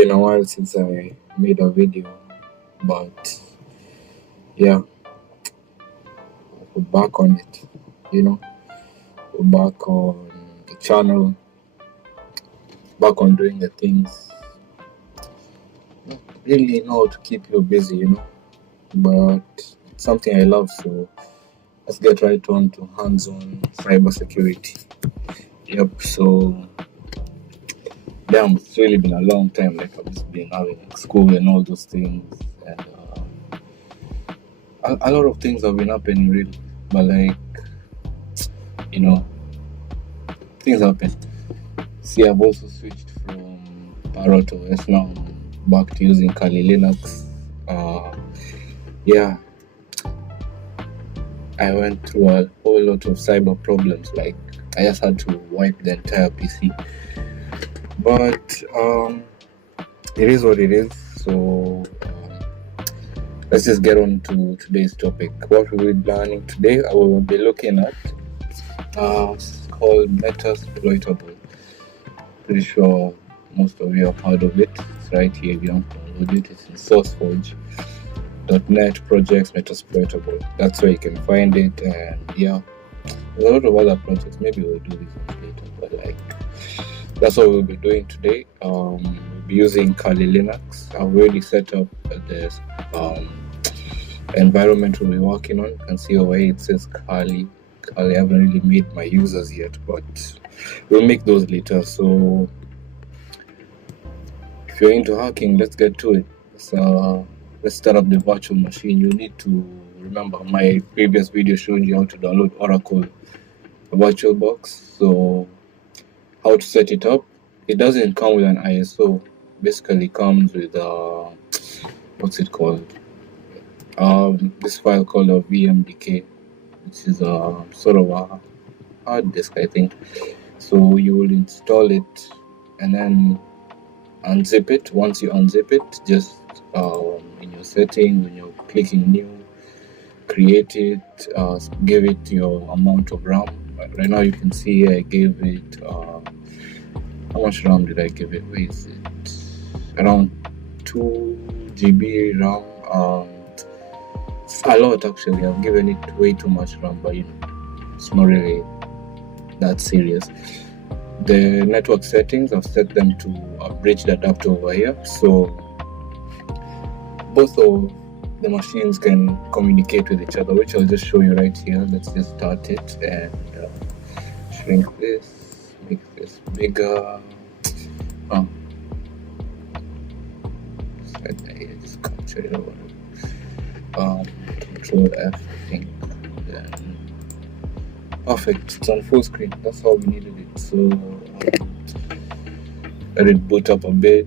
been a while since I made a video, but yeah, we're back on it. You know, we're back on the channel, back on doing the things. Really know how to keep you busy, but it's something I love. So let's get right on to hands-on cybersecurity. Yep. So damn, it's really been a long time. Like I've just been having school and all those things, and a lot of things have been happening really, but things happen. See, I've also switched from Parrot OS now back to using Kali Linux. I went through a whole lot of cyber problems. Like I just had to wipe the entire PC, but it is what it is. So let's just get on to today's topic. What we'll be learning today, I will be looking at it's called Metasploitable. Pretty sure most of you have heard of it. It's right here. If you don't download it, it's in SourceForge.net projects Metasploitable. That's where you can find it. And yeah, there's a lot of other projects. Maybe we'll do this one later, but that's what we'll be doing today. We'll be using Kali Linux. I've already set up the environment we'll be working on. You can see over here it says Kali. I haven't really made my users yet, but we'll make those later. So if you're into hacking, let's get to it. Let's start up the virtual machine. You need to remember my previous video showed you how to download Oracle VirtualBox. So how to set it up. It doesn't come with an ISO. Basically comes with what's it called? This file called a VMDK, which is a sort of a hard disk, I think. So you will install it and then unzip it. Once you unzip it, just in your settings, when you're clicking new, create it, give it your amount of RAM. Right now you can see I gave it how much RAM did I give it? Where is it? Around 2 GB RAM. It's a lot actually. I've given it way too much RAM, but it's not really that serious. The network settings, I've set them to a bridged adapter over here, so both of the machines can communicate with each other, which I'll just show you right here. Let's just start it and shrink this, make this bigger. Just capture it over. Control F, I think. Then perfect. It's on full screen. That's how we needed it. So let it boot up a bit.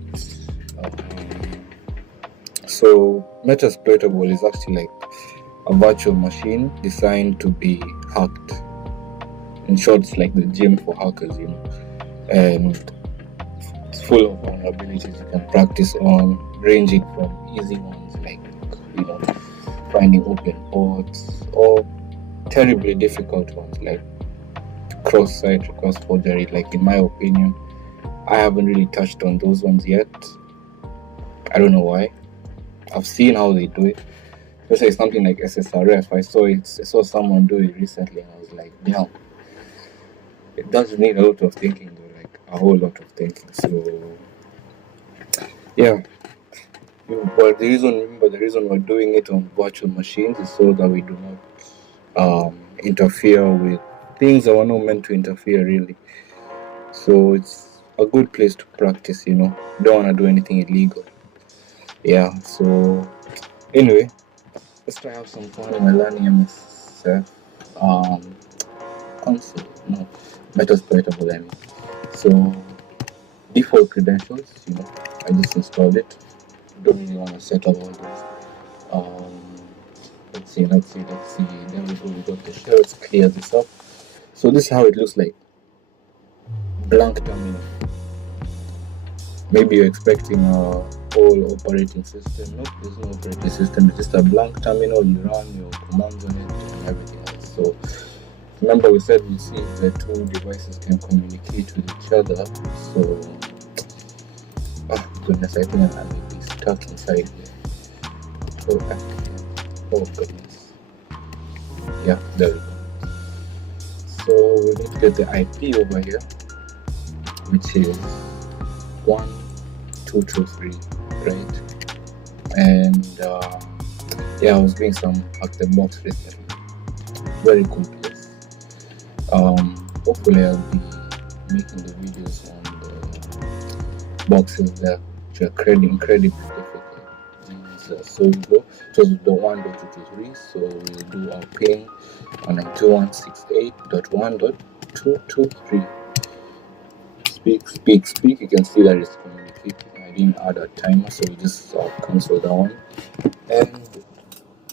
So Metasploitable is actually like a virtual machine designed to be hacked. In short, it's like the gym for hackers, and it's full of vulnerabilities you can practice on, ranging from easy ones like finding open ports, or terribly difficult ones like cross-site request forgery. Like in my opinion, I haven't really touched on those ones yet. I don't know why. I've seen how they do it. Especially something like SSRF. I saw someone do it recently, and I was like, damn. It does need a lot of thinking, though, like a whole lot of thinking. So yeah. But the reason we're doing it on virtual machines is so that we do not interfere with things that were not meant to interfere, really. So it's a good place to practice, don't want to do anything illegal. Yeah, so anyway, let's try out some fun while learning MSF. Konsole, no, Metasploitable, I mean. So default credentials, I just installed it. Don't really want to set up all this. Let's see. There we go. We got the shell. Let's clear this up. So this is how it looks like. Blank terminal. Maybe you're expecting a whole operating system. Nope, there's no operating system. It's just a blank terminal. You run your commands on it and everything else. So remember we said we see if the two devices can communicate with each other. So goodness, I think I may be stuck inside here. Oh goodness. Yeah, there we go. So we need to get the IP over here, which is 1223, right? And yeah, I was doing some hack the box recently. Very cool place. Hopefully I'll be making the videos on the boxes there, which are incredibly difficult. So we go to the 1.223, so we'll do our ping on 216.8.1.223. Speak. You can see that it's communicating. I didn't add a timer, so we just cancel that one. And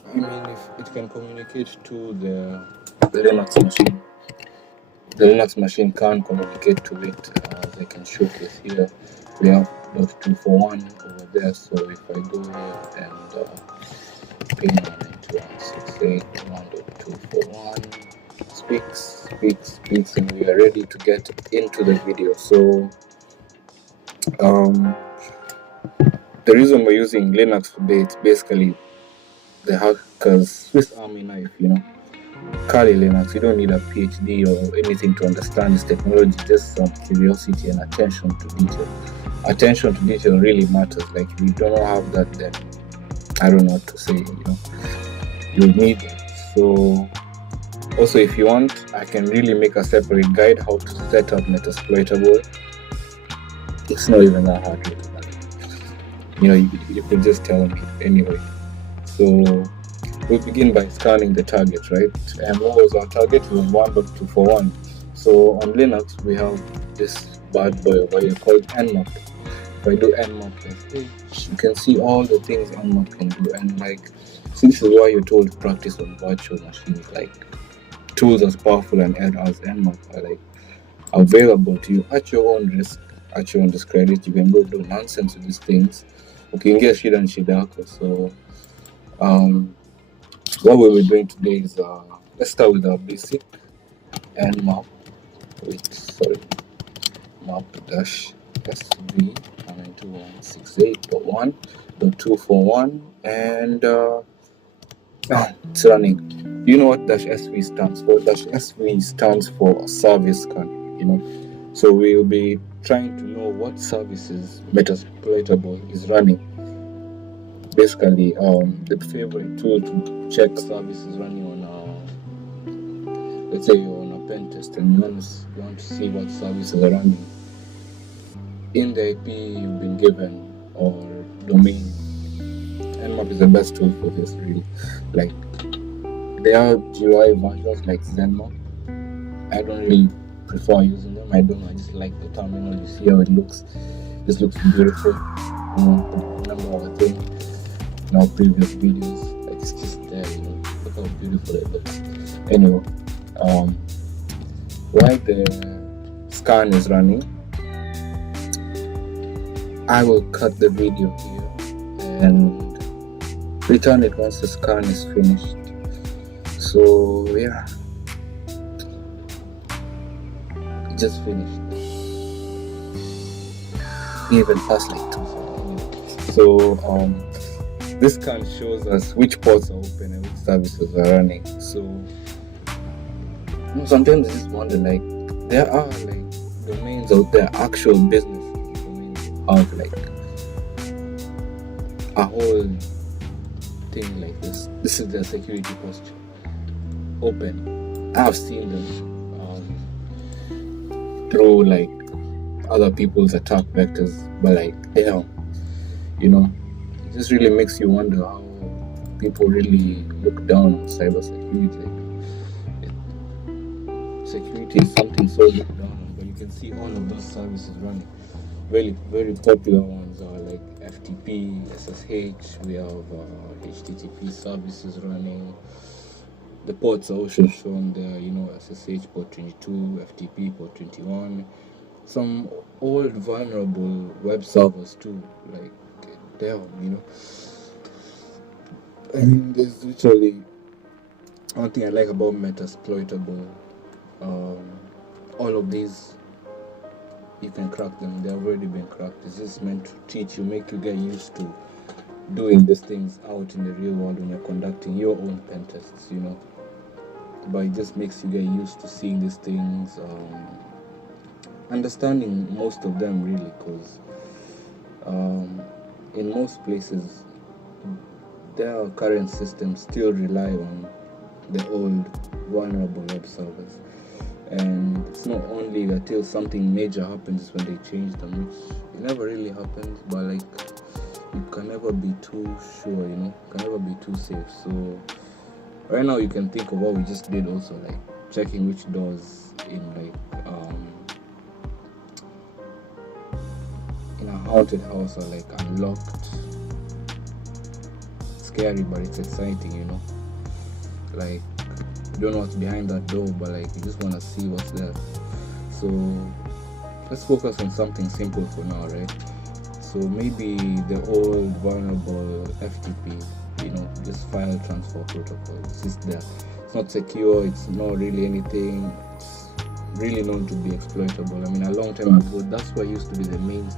I mean, if it can communicate to the Linux machine, the Linux machine can communicate to it, as I can showcase here. We have .241 over there, so if I go here and ping on 9168.1.241, speaks, and we are ready to get into the video. So the reason we're using Linux today, it's basically the hackers' Swiss Army knife, Kali Linux. You don't need a PhD or anything to understand this technology, just some curiosity and attention to detail. Attention to detail really matters. Like, if you don't have that, then I don't know what to say, you need it. So also, if you want, I can really make a separate guide how to set up Metasploitable. It's not even that hard, really. You could just tell me anyway. So we'll begin by scanning the target, right? And what was our target? It was 1.241. So on Linux, we have this bad boy over here called Nmap. If I do Nmap, you can see all the things Nmap can do. And this is why you're told to practice on virtual machines. Tools as powerful and as Nmap are available to you at your own risk, at your own discredit. You can go do nonsense with these things. Okay, you can get shit and shidako. So what we'll be doing today is let's start with our basic nmap map-sv 192.168.1.241, and it's running. You know what -sv stands for? -sv stands for service scan, So we'll be trying to know what services Metasploitable is running. Basically, the favorite tool to check services running on let's say you're on a pen test and you want to see what services are running in the IP you've been given or domain. Nmap is the best tool for this, really. There are GUI versions like Zenmap. I don't really prefer using them. I don't know, I just like the terminal. You see how it looks. This looks beautiful. Remember our thing in our previous videos, it's just there, look how beautiful it looks. Anyway, while the scan is running, I will cut the video here and return it once the scan is finished. So yeah, it just finished. Even past 2 seconds. So this scan shows us which ports are open and which services are running. So sometimes I just wonder, there are domains out there, actual business domains have a whole thing like this. This is their security posture. Open. I've seen them through other people's attack vectors, but damn, it just really makes you wonder how people really look down on cybersecurity. Security is something so looked down on, but you can see all of those services running. Very, very popular ones are FTP, SSH. We have HTTP services running. The ports are also shown there, SSH port 22, FTP port 21. Some old vulnerable web servers too, damn, And there's literally one thing I like about Metasploitable. All of these you can crack them. They've already been cracked. It's just meant to teach you, make you get used to doing these things out in the real world when you're conducting your own pen tests, but it just makes you get used to seeing these things, understanding most of them really, because in most places their current systems still rely on the old vulnerable web servers, and it's not only until something major happens when they change them, which it never really happens, but like you can never be too sure, can never be too safe. So right now you can think of what we just did also, like checking which doors in in a haunted house are like unlocked. Scary, but it's exciting, like you don't know what's behind that door, but like you just want to see what's there. So let's focus on something simple for now, right? So maybe the old vulnerable FTP, just file transfer protocol. It's just there. It's not secure. It's not really anything. It's really known to be exploitable. I mean, a long time ago, that's what used to be the main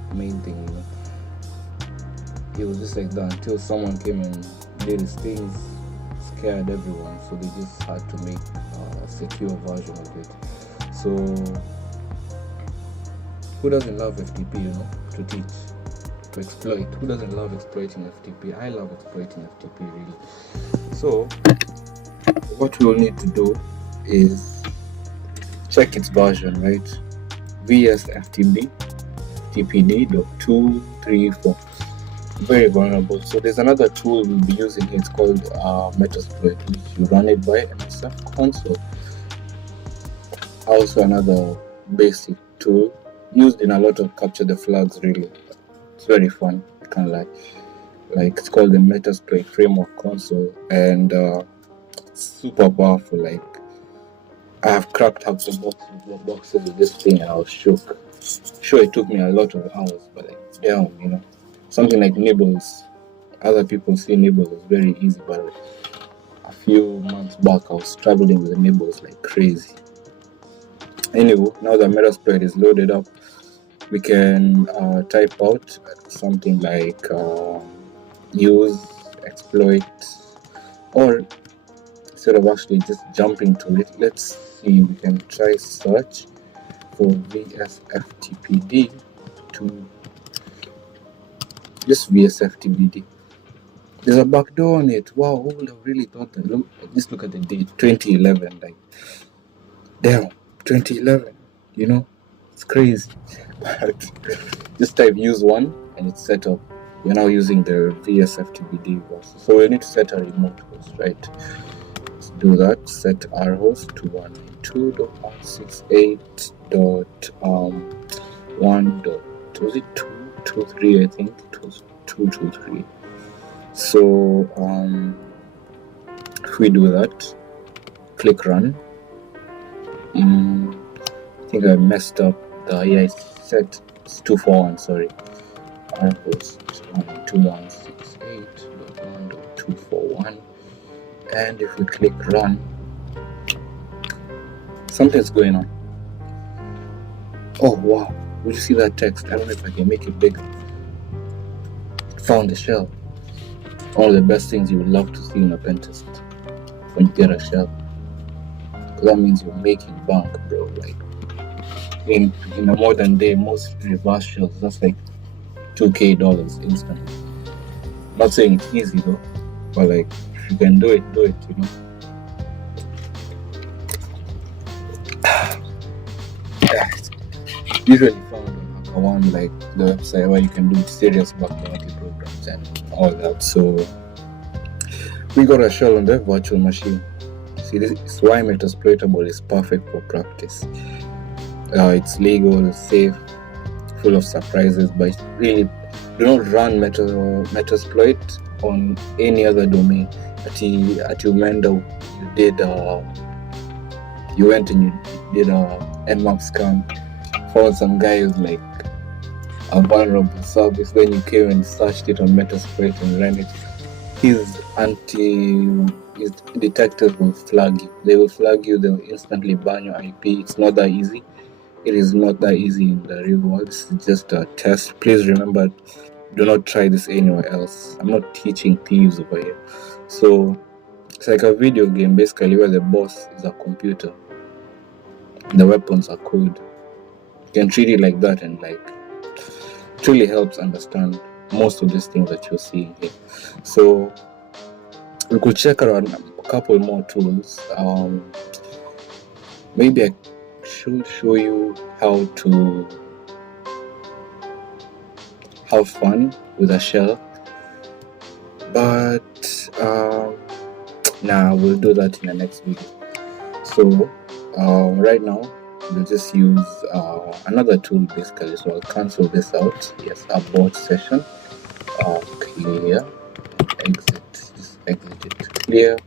thing. It was just like that until someone came and did his things, scared everyone. So they just had to make a secure version of it. So who doesn't love FTP? To teach. To exploit. Who doesn't love exploiting FTP? I love exploiting FTP really. So what we'll need to do is check its version, right? VSFTB TPD.234. Very vulnerable. So there's another tool we'll be using here. It's called Metasploit, which you run it by Konsole. Also another basic tool used in a lot of capture the flags really. It's very fun, I can't lie. Like it's called the Metasploit Framework Konsole, and it's super powerful. Like I have cracked up the boxes with this thing, and I was shook. Sure, it took me a lot of hours, but like damn, something like nibbles. Other people see nibbles as very easy, but like, a few months back I was struggling with the nibbles like crazy. Anyway, now that Metasploit is loaded up, we can type out something like use exploit, or instead of actually just jumping to it, let's see, we can try search for VSFTPD to just VSFTPD. There's a backdoor on it. Wow, who would have really thought that? Just look at the date, 2011. Like, damn, 2011. It's crazy. But just type use one and it's set up. We're now using the VSFTPD host. So we need to set a remote host, right? Let's do that. Set our host to 192.168.1. Was it 223? I think it was 223. So if we do that, click run. I think I messed up I set it's 241, sorry. Our host 121.68.1.241, and if we click run, something's going on. Oh wow, would you see that text? I don't know if I can make it bigger. Found the shell. One of the best things you would love to see in a pen test when you get a shell, because that means you're making bank, bro. Like in a modern day, most reverse shells, that's like $2,000 instantly. Not saying it's easy though, but like if you can do it, It's usually found on HackerOne, like the website where you can do serious bug bounty programs and all that. So we got a shell on the virtual machine. See, this is why Metasploitable is perfect for practice. It's legal, safe, full of surprises, but really do not run Metasploit on any other domain. At Umendo, you went and you did a Nmap scan, found some guy who's like a vulnerable service, then you came and searched it on Metasploit and ran it. His detectors will flag you. They will flag you, they will instantly ban your IP. It's not that easy. It is not that easy in the real world. This is just a test. Please remember, do not try this anywhere else. I'm not teaching thieves over here. So it's like a video game basically where the boss is a computer. The weapons are code. You can treat it like that, and like it really helps understand most of these things that you're seeing here. So we could check around a couple more tools. Maybe I should show you how to have fun with a shell, but we'll do that in the next video. So right now we'll just use another tool basically. So I'll cancel this out. Yes, abort session. Clear. Exit. Just exit it. Clear.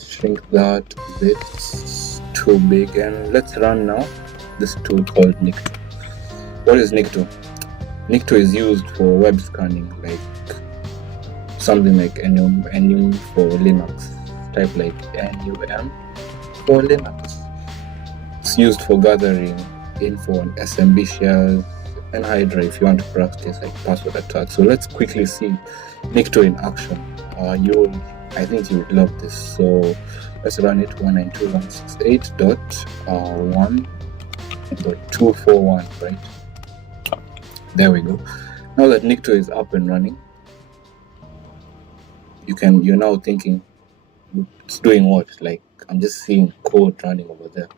Shrink that a bit. It's too big, and let's run now this tool called Nikto. What is Nikto? Nikto is used for web scanning, like something like NUM for Linux. Type like NUM for Linux. It's used for gathering info on SMB shares and Hydra if you want to practice like password attack. So let's quickly see Nikto in action. I think you would love this. So let's run it 192.168.1.241, right? There we go. Now that Nikto is up and running, you're now thinking, it's doing what? Like, I'm just seeing code running over there.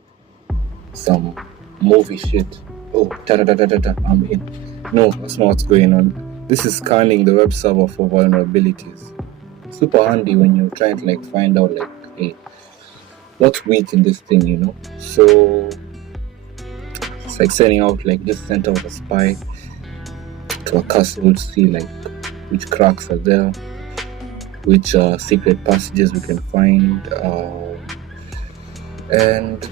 Some movie shit. Oh, I'm in. No, that's not what's going on. This is scanning the web server for vulnerabilities. Super handy when you're trying to like find out like, hey, what's weak in this thing, you know? So it's like sending out, like just sent out a spy to a castle to see like which cracks are there, which secret passages we can find, and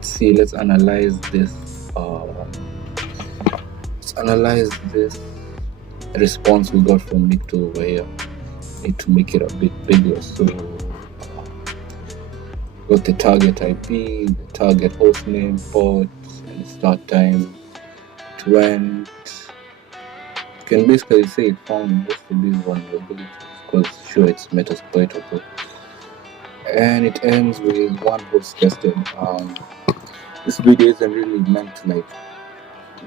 see, let's analyze this. Let's analyze this response we got from Nikto over here. Need to make it a bit bigger. So got the target IP, the target hostname, port, and start time to end. You can basically say it found most of these vulnerabilities because sure it's Metasploitable, and it ends with one host tested. This video isn't really meant to like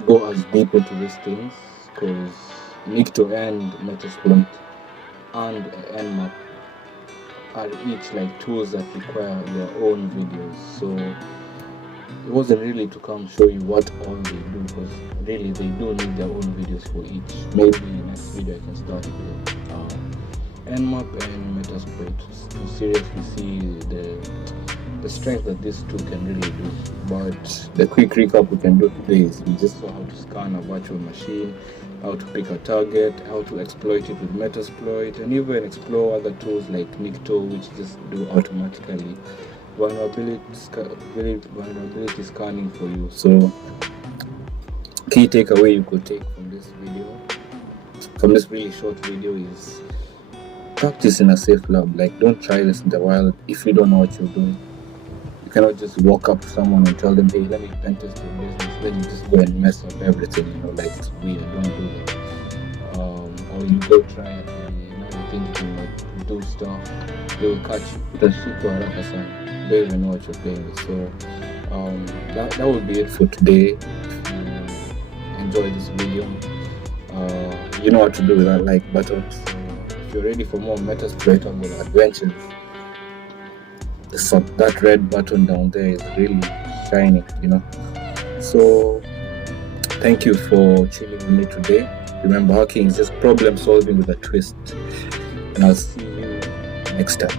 go as deep into these things because Nikto and Metasploit and Nmap are each like tools that require their own videos. So it wasn't really to come show you what all they do, because really they do need their own videos for each. Maybe next video I can start with Nmap and Metasploit to seriously see the strength that this tool can really do. But the quick recap we can do today is we just saw how to scan a virtual machine, how to pick a target, how to exploit it with Metasploit, and even explore other tools like Nikto, which just do automatically vulnerability scanning for you. So key takeaway you could take from this really short video is practice in a safe lab. Like, don't try this in the wild if you don't know what you're doing. You cannot just walk up to someone and tell them, hey, let me pen test your business, then you just go and mess up everything, you know, like it's weird. Don't do that. Or you go try it and you think you can like do stuff, they will catch you. Don't even know what you're playing with. So that would be it for today. If you enjoyed this video, you know what to do with that like button. So if you're ready for more Metasploitable adventures, that red button down there is really shining, you know. So thank you for chilling with me today. Remember, hacking is just problem solving with a twist, and I'll see you next time.